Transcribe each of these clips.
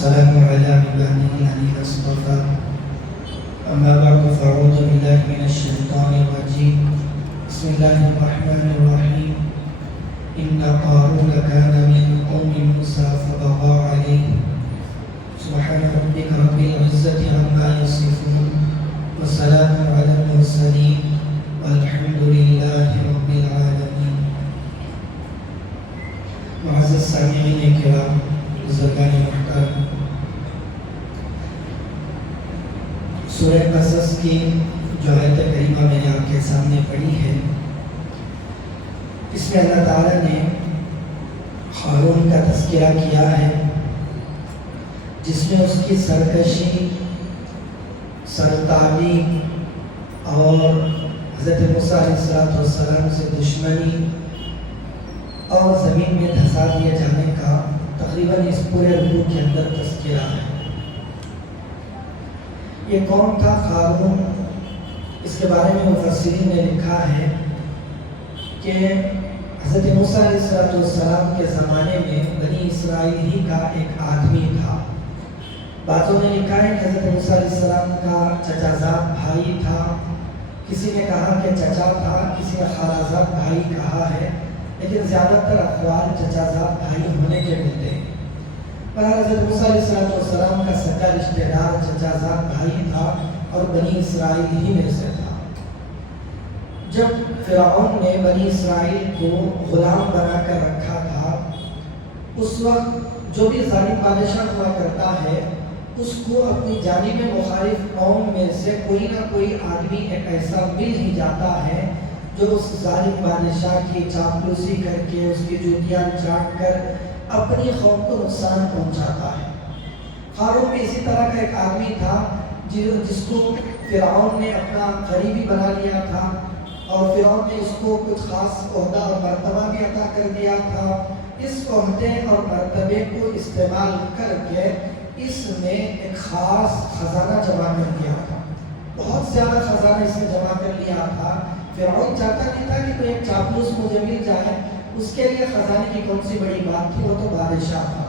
والسلام على عباده الذين اصطفى أما بعد فأعوذ بالله من الشيطان الرجيم بسم الله الرحمن الرحيم إن قارون كان من قوم موسى فبغى عليه سبحان ربك رب العزة عما يصفون وسلام على المرسلين والحمد لله رب العالمين. معزز سامعین کرام، بزرگان محترم، سورہ قصص کی جو آیت کریمہ میں نے آپ کے سامنے پڑھی ہے، اس میں اللہ تعالیٰ نے قارون کا تذکرہ کیا ہے، جس میں اس کی سرکشی، سرتابی اور حضرت موسیٰ علیہ السلام سے دشمنی اور زمین میں دھسا دیے جانے کا تقریباً اس پورے رکوع کے اندر تذکرہ ہے۔ یہ کون تھا قارون؟ اس کے بارے میں مفسرین نے لکھا ہے کہ حضرت موسیٰ علیہ السلام کے زمانے میں بنی اسرائیل ہی کا ایک آدمی تھا۔ بعضوں نے لکھا ہے کہ حضرت موسیٰ علیہ السلام کا چچا زاد بھائی تھا، کسی نے کہا کہ چچا تھا، کسی نے خالہ زاد بھائی کہا ہے، لیکن زیادہ تر اقوال چچا زاد بھائی ہونے کے ملتے ہیں۔ پر حضرت موسیٰ علیہ السلام کا سگا رشتہ دار چچا زاد بھائی تھا اور بنی اسرائیل ہی میں سے تھا۔ جب فرعون نے بنی اسرائیل کو غلام بنا کر رکھا تھا، اس وقت جو بھی ظالم بادشاہ ہوا کرتا ہے، اس کو اپنی جانب مخالف قوم میں سے کوئی نہ کوئی آدمی ایک ایسا مل ہی جاتا ہے جو اس ظالم بادشاہ کی چاپلوسی کر کے، اس کی جوتیاں چاٹ کر اپنی قوم کو نقصان پہنچاتا ہے۔ قارون بھی اسی طرح کا ایک آدمی تھا جس کو فرعون نے اپنا قریبی بنا لیا تھا، اور فرعون نے اس کو کچھ خاص عہدہ اور مرتبہ بھی عطا کر دیا تھا۔ اس عہدے اور مرتبے کو استعمال کر کے اس نے ایک خاص خزانہ جمع کر دیا تھا، بہت زیادہ خزانہ اس نے جمع کر لیا تھا۔ فرعون چاہتا نہیں تھا کہ کوئی ایک چاپلوس مجھے مل جائے، اس کے لیے خزانے کی کون سی بڑی بات تھی، وہ تو بادشاہ تھا۔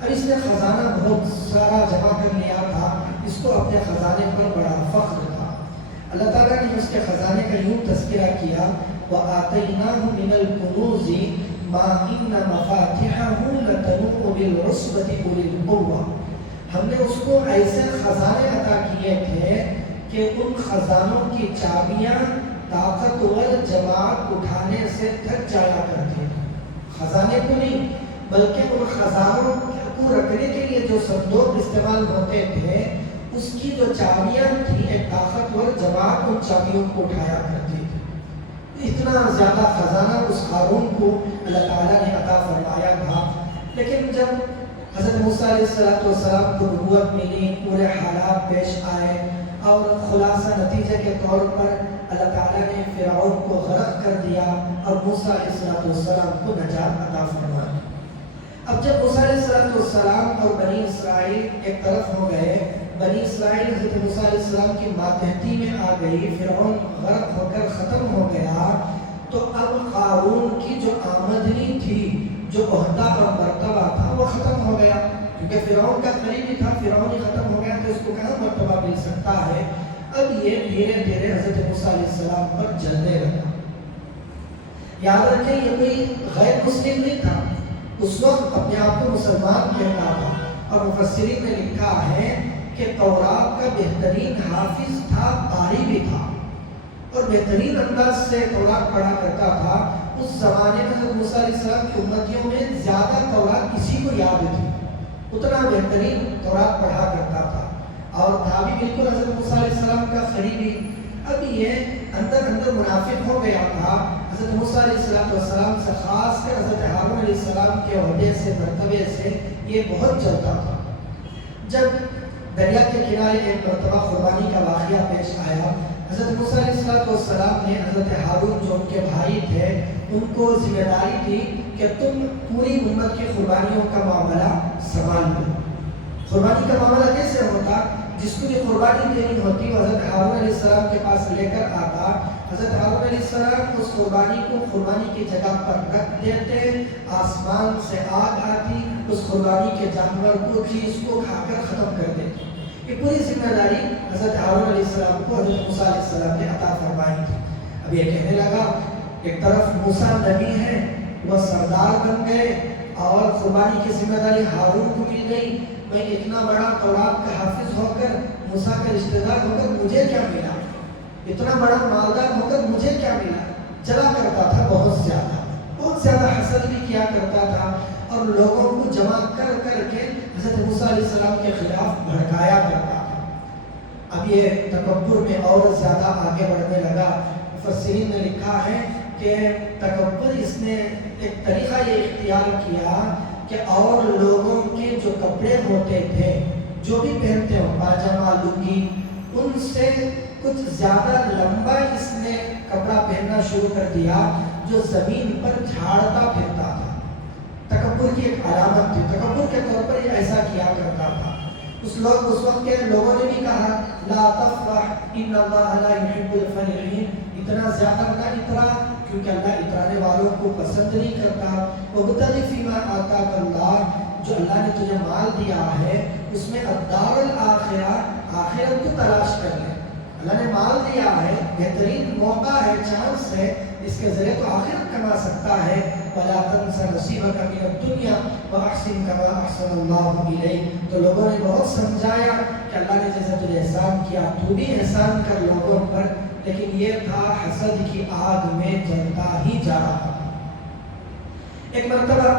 اور اس نے خزانہ بہت سارا جمع کر لیا تھا، اس کو اپنے خزانے پر بڑا فخر تھا۔ اللہ تعالیٰ نے اس کے خزانے کا یوں تذکرہ کیا، وَآتَيْنَاهُ مِنَ الْكُنُوزِ مَا إِنَّ مَفَاتِحَهُ لَتَنُوءُ بِالْعُصْبَةِ أُولِي الْقُوَّةِ۔ ہم نے اس کو ایسے خزانے عطا کیے تھے کہ ان خزانوں کی چابیاں طاقتور جماعت اٹھانے سے تھک جایا کرتی تھی۔ خزانے کو نہیں، بلکہ ان خزانوں کو رکھنے کے لیے جو صندوق استعمال ہوتے تھے، اس کی جو چابیاں تھیں، ایک طاقتور جماعت ان چابیوں کو اٹھایا کرتی تھی۔ اتنا زیادہ خزانہ اس قارون کو اللہ تعالیٰ نے عطا فرمایا تھا۔ لیکن جب حضرت موسیٰ علیہ السلام کو نبوت ملی، پورے حالات پیش آئے، اور خلاصہ نتیجے کے طور پر اللہ تعالیٰ نے فرعون کو غرق کر دیا اور موسیٰ علیہ السلام کو نجات عطا فرما دی۔ اب جب موسیٰ علیہ السلام اور بنی اسرائیل ایک طرف ہو گئے، بنی اسرائیل حضرت موسیٰ علیہ السلام کی ماتحتی میں آ گئی، فرعون غرق ہو کر ختم ہو گیا، تو اب قارون کی جو آمدنی تھی، جو عہدہ اور مرتبہ تھا، وہ ختم ہو گیا، کیونکہ فرعون کا قریبی تھا، فرعون ہی ختم ہو گیا تو اس کو کہاں مرتبہ مل سکتا ہے۔ اب یہ دھیرے دھیرے حضرت موسیٰ علیہ السلام پر جلنے لگا۔ یاد رکھیں، یہ کوئی غیر مسلم نہیں تھا، اس وقت اپنے آپ کو مسلمان کہتا تھا، اور مفسرین نے لکھا ہے کہ تورات کا بہترین حافظ تھا، قاری بھی تھا، اور بہترین انداز سے تورات پڑھا کرتا تھا۔ اس زمانے میں حضرت موسیٰ علیہ السلام کی امتیوں میں زیادہ تورات کسی کو یاد تھی، اتنا بہترین تورات پڑھا کرتا تھا، اور تھا بھی بالکل حضرت موسیٰ علیہ السلام کا قریبی۔ اب یہ اندر منافق ہو گیا تھا، حضرت موسیٰ علیہ السلام سے، خاص کر حضرت ہارون علیہ السلام کے عہدے سے، مرتبے سے یہ بہت جلتا تھا۔ جب دریا کے کنارے ایک مرتبہ قربانی کا واقعہ پیش آیا، حضرت موسیٰ علیہ السلام نے حضرت ہارون جو ان کے بھائی تھے، ان کو ذمہ داری دی کہ تم پوری امت کی قربانیوں کا معاملہ سنبھال لو۔ قربانی کا معاملہ کیسے ہوتا جس کو بھی قربانی دینی ہوتی وہ حضرت ہارون علیہ السلام کے پاس لے کر آتا. حضرت ہارون علیہ السلام اس قربانی کو قربانی کی جگہ پر رکھ دیتے. آسمان سے آگ آتی, اس قربانی کے جانور کو چیز کو کھا کر ختم کر دیتے. یہ پوری ذمہ داری حضرت ہارون علیہ السلام کو حضرت موسیٰ علیہ السلام نے عطا فرمائی تھی. اب یہ کہنے لگا, ایک طرف موسیٰ نبی ہے, وہ سردار بن گئے اور قربانی کی ذمہ داری ہارون کو مل گئی. میں اتنا بڑا تورات کا حافظ ہو کر, موسیٰ کا رشتہ دار ہو کر مجھے کیا ملا؟ اتنا بڑا مالدار ہو کر مجھے کیا ملا؟ جلا کرتا تھا بہت زیادہ حسد بھی کیا کرتا تھا اور لوگوں کو جمع کر کر کے حضرت موسیٰ علیہ السلام کے خلاف بھڑکایا کرتا تھا. اب یہ تکبر میں اور زیادہ آگے بڑھنے لگا. مفسرین نے لکھا ہے کہ تکبر اس نے ایک طریقہ یہ اختیار کیا کہ اور لوگوں کے جو کپڑے ہوتے تھے, جو بھی پہنتے ہو پاجامہ لنگی, ان سے کچھ زیادہ لمبا اس نے کپڑا پہننا شروع کر دیا جو زمین پر جھاڑتا پھرتا تھا. تکبر کی ایک علامت تھی, تکبر کے طور پر یہ ایسا کیا کرتا تھا. اس وقت کے لوگوں نے بھی کہا لا تفرح ان اللہ لا يحب الفرحین, اتنا زیادہ نہ اترا کیونکہ اللہ اترانے والوں کو پسند نہیں کرتا. وابتغ فیما آتاک اللہ, جو اللہ نے تجھے مال دیا ہے اس میں الدار الآخرہ, آخرت کو تلاش کر لے. اللہ نے مال دیا ہے, بہترین موقع ہے, چانس ہے, اس کے ذریعے تو آخرت کما سکتا ہے. وَلَا تَنْسَ نَصِيبَكَ مِنَ الدُّنْيَا وَأَحْسِنْ كَمَا أَحْسَنَ اللَّهُ إِلَيْكَ. تو لوگوں نے بہت سمجھایا کہ اللہ نے جیسا تجھے احسان کیا تو بھی احسان کر لوگوں پر, لیکن یہ تھا حسد کی آگ میں جلتا ہی جا رہا تھا. ایک مرتبہ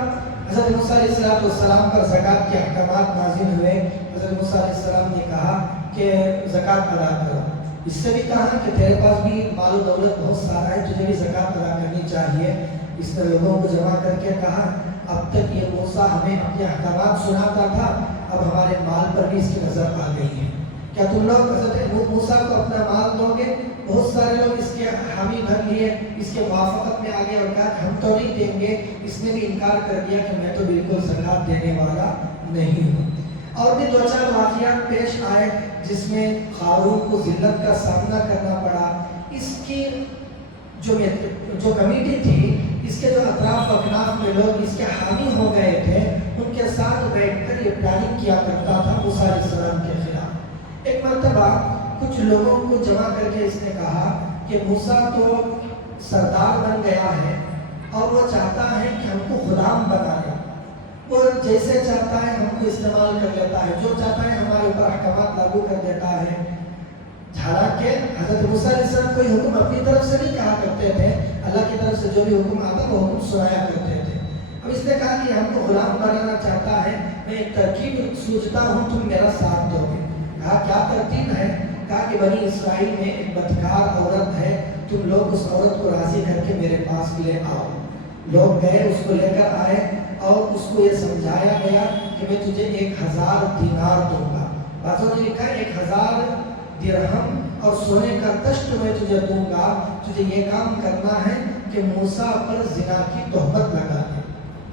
حضرت موسیٰ علیہ السلام پر زکوٰۃ کے احکامات نازل ہوئے. حضرت موسیٰ علیہ السلام نے کہا کہ زکوٰۃ ادا کرو. اس سے بھی کہا کہ تیرے پاس بھی مال و دولت بہت سارا ہے, تجھے بھی زکوٰۃ ادا کرنی چاہیے. اس نے لوگوں کو جمع کر کے کہا اب تک یہ موسیٰ ہمیں اپنے احکامات سناتا تھا, اب ہمارے مال پر بھی اس کی نظر آ گئی ہے. کیا تم لوگ حضرت موسیٰ کو اپنا مال دو گے؟ بہت سارے لوگ اس کے حامی بن لیے, اس کے موافقت میں آگے اور کہا کہ ہم تو نہیں دیں گے. اس نے بھی انکار کر دیا کہ میں تو بالکل زکوٰۃ دینے والا نہیں ہوں. اور بھی 2-4 واقعات پیش آئے جس میں قارون کو ذلت کا سامنا کرنا پڑا. اس کی جو کمیٹی تھی, اس کے جو اطراف اکناف میں لوگ اس کے حامی ہو گئے تھے, ان کے ساتھ بیٹھ کر یہ پلاننگ کیا کرتا تھا موسیٰ علیہ السلام کے خلاف. ایک مرتبہ کچھ لوگوں کو جمع کر کے اس نے کہا کہ موسیٰ تو سردار بن گیا ہے اور وہ چاہتا ہے کہ ہم کو غلام بنا لے. وہ جیسے چاہتا ہے ہم کو استعمال کر لیتا ہے, جو چاہتا ہے ہمارے اوپر احکامات لاگو کر دیتا ہے. حالانکہ حضرت موسیٰ علیہ السلام کوئی حکم اپنی طرف سے نہیں کہا کرتے تھے, اللہ کی طرف سے جو بھی حکم آتا وہ حکم سنایا کرتے تھے. اب اس نے کہا کہ ہم کو غلام بنانا چاہتا ہے, میں ایک ترکیب سوچتا ہوں, تم میرا ساتھ دو گے. کہا کیا ترتیب ہے؟ کہا کہ بنی اسرائیل میں ایک بدکار عورت ہے, تم لوگ اس عورت کو راضی کر کے میرے پاس لے آؤ. لوگ گئے, اس کو لے کر آئے اور اس کو یہ سمجھایا گیا کہ میں تجھے 1000 دینار دوں گا. بعضوں نے لکھا ہے 1000 درہم اور سونے کا تشت میں تجھے دوں گا. تجھے یہ کام کرنا ہے کہ موسیٰ پر زنا کی تہمت لگا دے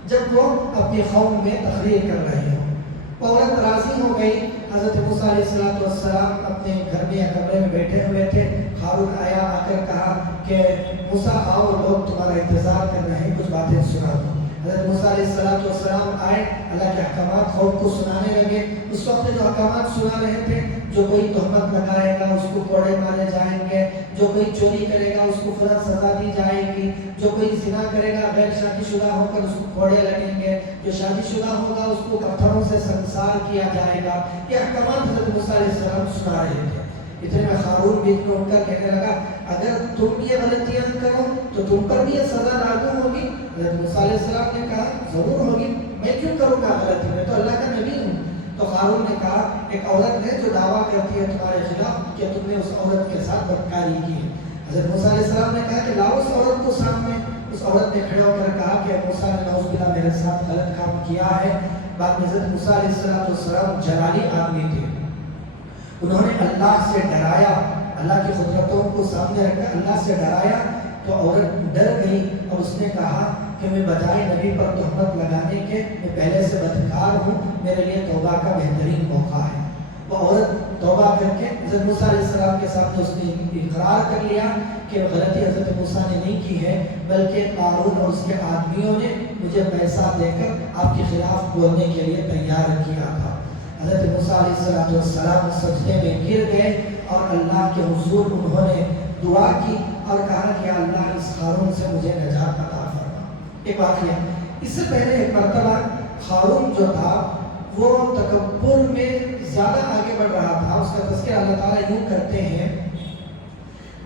جب وہ اپنی قوم میں تقریر کر رہے ہوں. عورت راضی ہو گئی. حضرت موسیٰ علیہ السلام اپنے گھر میں یا کمرے میں بیٹھے ہوئے تھے. ہارون آیا, آ کر کہا کہ موسیٰ آؤ, لوگ تمہارا انتظار کر رہے ہیں, کچھ باتیں سنا دو. حضرت موسیٰ علیہ السلام آئے, اللہ کے احکامات قوم کو سنانے لگے. اس وقت جو احکامات سنا رہے تھے, جو کوئی تہمت لگائے گا اس کو کوڑے مارے جائیں گے, جو کوئی چوری کرے گا اس کو فلاں سزا دی جائے گی, جو کوئی زنا کرے گا غیر شادی شدہ ہو کر اس کو کوڑے لگیں گے, جو شادی شدہ ہوگا اس کو پتھروں سے سنسار کیا جائے گا. یہ احکامات حضرت موسیٰ علیہ السلام سنا رہے تھے. اتنے میں ہارون بھی اٹھ کر کہنے لگا اگر تم یہ غلطیاں کرو تو تم پر بھی یہ سزا لاگو ہوگی. حضرت موسیٰ علیہ السلام نے کہا ضرور ہوگی, میں کیوں کروں گا غلطی, میں تو اللہ کا نبی ہوں. تو قارون نے کہا ایک عورت ہے جو دعویٰ کرتی ہے تمہارے خلاف کہ تم نے اس عورت کے ساتھ بدکاری کی ہے. حضرت موسیٰ علیہ السلام نے کہا کہ لاؤ اس عورت کو سامنے. اس عورت نے کھڑے ہو کر کہا کہ موسیٰ نے نعوذ باللہ میرے ساتھ غلط کام کیا ہے. بعد میں حضرت موسیٰ علیہ السلام جلالی آدمی تھے, انہوں نے اللہ سے ڈرایا, اللہ کی قدرتوں کو سامنے رکھ کر اللہ سے ڈرایا. تو عورت ڈر گئی اور اس نے کہا کہ میں بجائے نبی پر تہمت لگانے کے میں پہلے سے بدکار ہوں, میرے لیے توبہ کا بہترین موقع ہے. وہ عورت توبہ کر کے حضرت موسیٰ علیہ السلام کے سامنے اس نے اقرار کر لیا کہ غلطی حضرت موسیٰ نے نہیں کی ہے، بلکہ قارون اور اس کے آدمیوں نے مجھے پیسہ دے کر آپ کے خلاف بولنے کے لیے تیار کیا تھا۔ حضرت موسیٰ علیہ السلام سجدے میں گر گئے اور اللہ کے حضور انہوں نے دعا کی اور کہا کہ اللہ اس قارون سے مجھے نجات عطا فرما۔ ایک واقعہ، اس سے پہلے ایک مرتبہ قارون جو تھا وہ تکبر میں زیادہ آگے بڑھ رہا تھا۔ اس کا تذکرہ اللہ تعالیٰ یوں کرتے ہیں،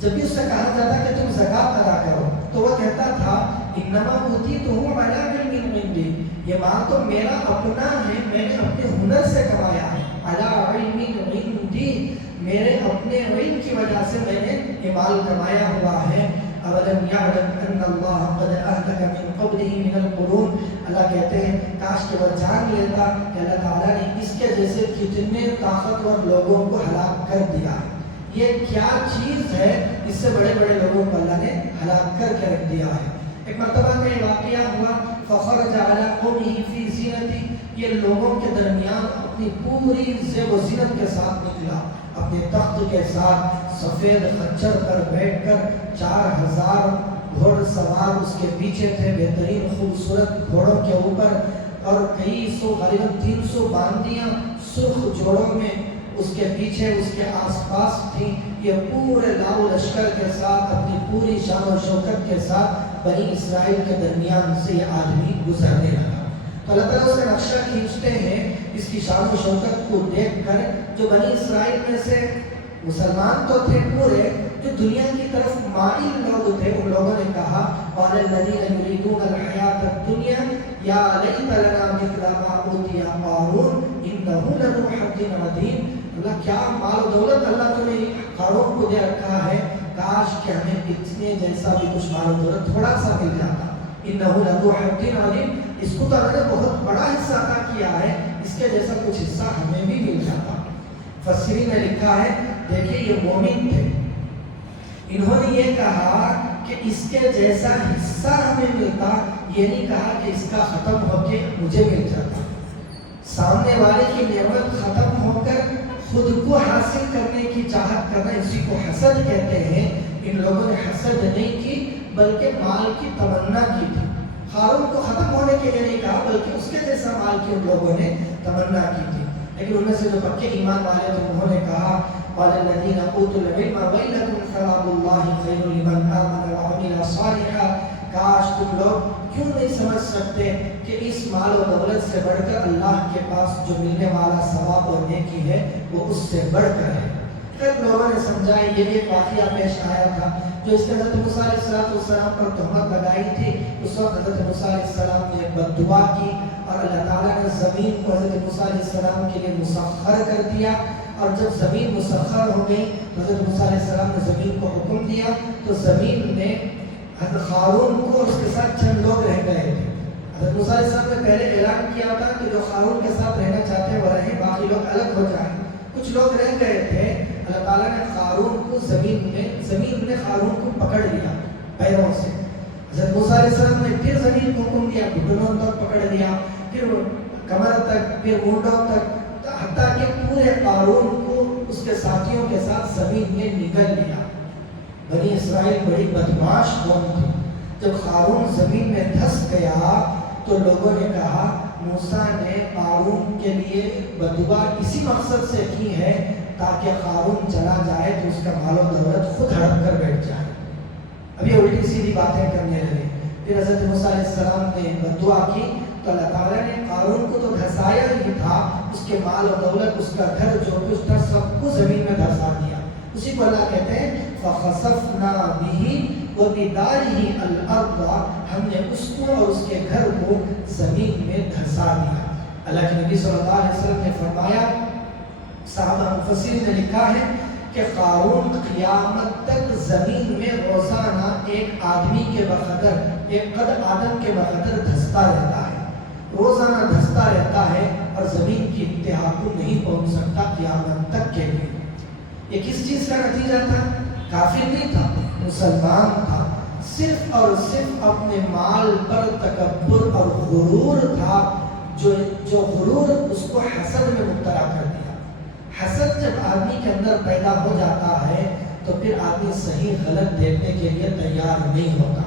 جب بھی اس سے کہا جاتا کہ تم زکوٰۃ ادا کرو تو وہ کہتا تھا انما اوتیتہ علی علم عندی، یہ مال تو میرا اپنا ہے، میں نے اپنے ہنر سے کمایا ہے، علی علم عندی، میرے اپنے علم کی وجہ سے میں نے یہ مال کمایا ہوا ہے۔ اولم یعلم ان اللہ قد اہلک من قبلہ من القرون، اللہ کہتے ہیں کاش کہ وہ جان لیتا کہ اللہ تعالیٰ نے اس کے جیسے کتنے طاقتور لوگوں کو ہلاک کر دیا ہے۔ یہ کیا چیز ہے، اس سے بڑے بڑے لوگوں کو اللہ نے ہلاک کر کے رکھ دیا ہے۔ ایک مرتبہ کا یہ واقعہ ہوا، فخرج علی قومہ فی زینتی، یہ لوگوں کے درمیان اپنی پوری زیب و زینت کے ساتھ نکلا، اپنے تخت کے ساتھ سفید خچر پر بیٹھ کر 4000 گھوڑ سوار اس کے پیچھے تھے، بہترین خوبصورت گھوڑوں کے اوپر، اور کئی سو غالباً 300 باندیاں سرخ جوڑوں میں اس کے پیچھے اس کے آس پاس تھی۔ یہ پورے لاؤ لشکر کے ساتھ اپنی پوری شان و شوکت کے ساتھ بنی اسرائیل کے درمیان سے یہ آدمی گزرنے لگا۔ تو اللہ تعالیٰ اسے نقشہ کھینچتے ہیں اس کی شان و شوکت کو دیکھ کر، جو بنی اسرائیل میں سے مسلمان تو تھے پورے، جو دنیا کی طرف مائل لوگ تھے، ان لوگوں نے کہا قال الذین یریدون الحیاۃ الدنیا یا لیت لنا مثل ما اوتی قارون انہ لذو حظ عظیم، اللہ کیا مال و دولت اللہ نے قارون کو دے رکھا ہے، کاش کہ ہمیں اتنے جیسا بھی کچھ مال و دولت تھوڑا سا مل جاتا، انہ لذو حظ عظیم، اس کو تو اللہ نے بہت بڑا حصہ عطا کیا ہے، اس کے جیسا کچھ حصہ ہمیں بھی مل جاتا۔ مفسرین نے لکھا ہے، دیکھیں یہ مومن تھے، انہوں نے یہ کہا کہ اس کے جیسا حصہ ہمیں ملتا، یہ نہیں کہا کہ اس کا ختم ہو کے مجھے مل جاتا۔ سامنے والے کی نعمت ختم ہو کر خود کو حاصل کرنے کی چاہت کرنا، اسی کو حسد کہتے ہیں۔ ان لوگوں نے حسد نہیں کی بلکہ مال کی تمنا کی تھی۔ قارون کو ختم ہونے کے لیے نہیں کہا بلکہ اس کے جیسا مال کی ان لوگوں نے تمنا کی تھی۔ لیکن ان میں سے جو پکے ایمان والے تھے انہوں نے کہا قال الذین اوتوا العلم ویلکم ثواب اللہ خیر لمن آمن وعمل صالحا، کاش تم لوگ کیوں نہیں سمجھ سکتے کہ اس مال و دولت سے بڑھ کر اللہ کے پاس جو ملنے والا ثواب اور نیکی ہے وہ اس سے بڑھ کر ہے۔ پھر لوگوں نے سمجھا یہ ایک واقعہ پیش آیا تھا جو اس نے حضرت موسیٰ علیہ السلام پر تہمت لگائی تھی۔ اس وقت حضرت موسیٰ علیہ السلام نے بد دعا کی اور اللہ تعالیٰ نے زمین کو حضرت موسیٰ علیہ السلام کے لیے مسخر کر دیا، اور جب زمین مسخر ہو گئی تو حضرت موسیٰ علیہ السلام نے زمین کو حکم دیا، تو زمین نے حضرت قارون کو اور اس کے ساتھ چند لوگ رہ گئے تھے۔ حضرت موسیٰ علیہ السلام نے پہلے اعلان کیا تھا کہ جو قارون کے ساتھ رہنا چاہتے ہیں وہ رہیں، باقی لوگ الگ ہو جائیں۔ کچھ لوگ رہ گئے تھے، اللہ تعالیٰ نے قارون کو زمین نے قارون کو پکڑ لیا پیروں سے۔ حضرت موسیٰ علیہ السلام نے پھر زمین کو حکم دیا، گھٹنوں تک پکڑ لیا، پھر کمر تک، پھر مونڈوں تک، حتیٰ کہ پورے قارون کو اس کے ساتھیوں کے ساتھ زمین میں نگل لیا۔ بنی اسرائیل بڑی بدمعاش قوم تھی۔ جب قارون زمین میں دھس گیا تو لوگوں نے کہا موسیٰ نے قارون کے لیے بددعا اسی مقصد سے کی ہے تاکہ قارون چلا جائے تو اس کا مال و دولت خود ہڑپ کر بیٹھ جائے۔ ابھی الٹی سیدھی باتیں کرنے لگے۔ پھر حضرت موسیٰ علیہ السلام نے بددعا کی تو اللہ تعالیٰ نے قارون کو تو دھسایا ہی تھا، اس کے مال و دولت، اس کا گھر جو کچھ تھا سب کو زمین میں دھسا دیا۔ اسی کو اللہ کہتے ہیں فَخَسَفْنَا بِهِ وَبِدَارِهِ الْأَرْضَ، ہم نے اس کو اور اس کے گھر کو زمین میں دھسا دیا۔ اللہ کے نبی صلی اللہ علیہ وسلم نے فرمایا، صحابہ مفسرین نے لکھا ہے کہ قارون قیامت تک زمین میں روزانہ ایک آدمی کے بقدر، ایک قد آدم کے بقدر دھستا رہتا ہے، روزانہ دھستا رہتا ہے اور زمین کی انتہا کو نہیں پہنچ سکتا قیامت تک کے لیے۔ یہ کس چیز کا نتیجہ تھا؟ کافر نہیں تھا، مسلمان تھا، صرف اور صرف اپنے مال پر تکبر اور غرور تھا، جو غرور اس کو حسد میں مبتلا کر دیا۔ حسد جب آدمی کے اندر پیدا ہو جاتا ہے تو پھر آدمی صحیح غلط دیکھنے کے لیے تیار نہیں ہوتا.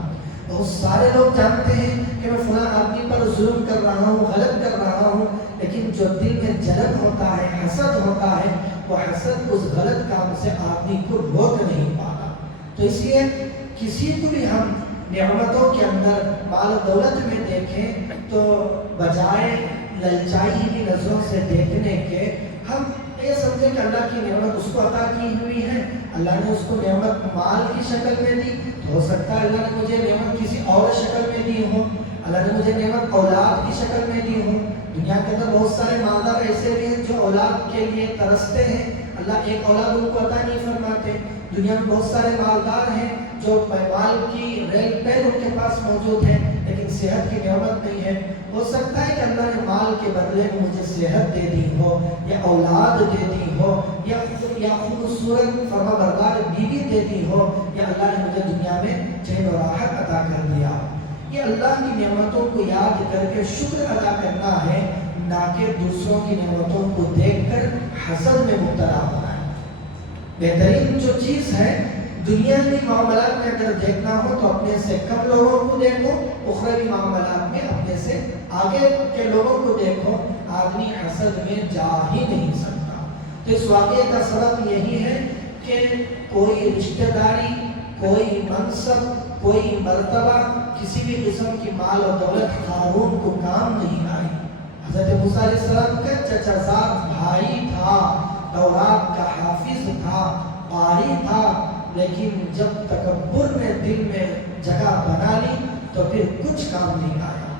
بہت سارے لوگ جانتے ہیں کہ میں فلاں آدمی پر ظلم کر رہا ہوں، غلط کر رہا ہوں، لیکن جو دل میں جلن ہوتا ہے، حسد ہوتا ہے، وہ حسد اس غلط کام سے آدمی کو روک نہیں پاتا. تو اس لیے کسی کو بھی ہم نعمتوں کے اندر مال و دولت میں دیکھیں تو بجائے للچائی ہوئی نظروں سے دیکھنے کے ہم یہ سمجھیں کہ اللہ کی نعمت اس کو عطا کی ہوئی ہے، اللہ نے اس کو نعمت مال کی شکل میں دی، تو ہو سکتا ہے اللہ نے مجھے نعمت کسی اور شکل میں دی ہو، اللہ نے مجھے نعمت اولاد کی شکل میں دی ہو. دنیا کے اندر بہت سارے مالدار ایسے بھی ہیں جو اولاد کے لیے ترستے ہیں، اللہ ایک اولاد ان کو عطا نہیں فرماتے. دنیا میں بہت سارے مالدار ہیں جو مال کی ریل پیر ان کے پاس موجود ہے لیکن صحت کی نعمت نہیں ہے. ہو سکتا ہے کہ اللہ نے مال کے بدلے میں مجھے صحت دے دی ہو یا اولاد دے دی ہو یا خوبصورت فرما بردار بیوی دے دی ہو یا اللہ نے مجھے دنیا میں چین و راحت عطا کر دیا. یہ اللہ کی نعمتوں کو یاد کر کے شکر ادا کرنا ہے، نہ کہ دوسروں کی نعمتوں کو دیکھ کر حسد میں مبتلا ہونا ہے. بہترین جو چیز ہے دنیاوی معاملات میں اگر دیکھنا ہو تو اپنے سے کم لوگوں کو دیکھو، اخروی معاملات میں اپنے سے آگے کے لوگوں کو دیکھو. آدمی حسد میں جا ہی نہیں سکتا. تو اس واقعے کا سبب یہی ہے کہ کوئی رشتہ داری، کوئی منصب، کوئی مرتبہ، کسی بھی قسم کی مال و دولت قارون کو کام نہیں آئی. حضرت موسیٰ علیہ السلام کا چچا زاد بھائی تھا، تورات کا حافظ تھا، قاری تھا، لیکن جب تکبر نے دل میں جگہ بنا لی تو پھر کچھ کام نہیں آیا.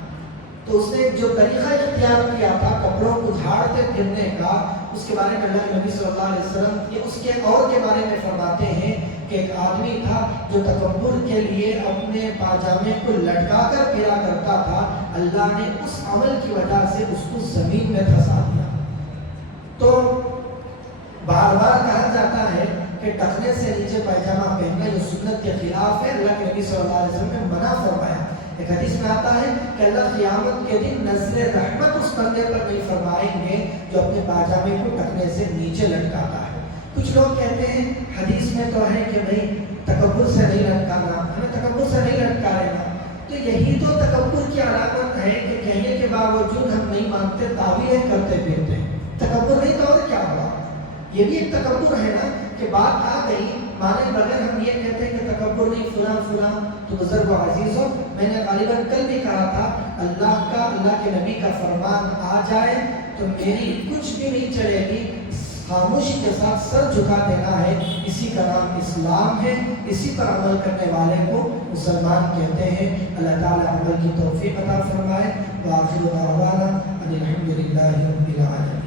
تو اس نے جو طریقہ اختیار کیا تھا کپڑوں کو جھاڑتے پھرنے کا، اس کے بارے میں اللہ کے نبی صلی اللہ علیہ وسلم یا اس کے اور کے بارے میں فرماتے ہیں کہ ایک آدمی تھا جو تکبر کے لیے اپنے پاجامے کو لٹکا کر پھرا کرتا تھا. اللہ نے اس عمل کی وجہ سے اس کو زمین میں دھسا دیا. تو بار بار کہا جاتا ہے کہ ٹخنے سے نیچے پائجامہ پہننا یہ سنت کے خلاف ہے. اللہ کے نبی صلی اللہ علیہ وسلم نے منع فرمایا. ایک حدیث میں آتا ہے کہ اللہ قیامت کے دن نظر رحمت اس بندے پر نہیں فرمائیں گے جو اپنے پاجامے کو ٹخنے سے نیچے لٹکاتا ہے. کچھ لوگ کہتے ہیں حدیث میں تو ہے کہ بھئی تکبر سے نہیں لٹکانا، ہمیں تکبر سے نہیں لٹکا لینا. تو یہی تو تکبر کی علامت ہے کہ کہنے کے باوجود ہم نہیں مانتے، تعویلیں کرتے پھرتے ہیں. تکبر نہیں تو اور کیا ہوا؟ یہ بھی ایک تکبر ہے نا کہ بات آ گئی مانے بغیر ہم یہ کہتے ہیں کہ تکبر نہیں فلاں فلاں. تو بزرگ و عزیزوں، میں نے غالباً کل بھی کہا تھا اللہ کے نبی کا فرمان آ جائے تو میری کچھ بھی نہیں چلے گی، خاموشی کے ساتھ سر جھکا دینا ہے. اسی کا نام اسلام ہے، اسی پر عمل کرنے والے کو مسلمان کہتے ہیں. اللہ تعالیٰ عمل کی توفیق عطا فرمائے. وآخر دعوانا ان الحمد للہ رب العالمین.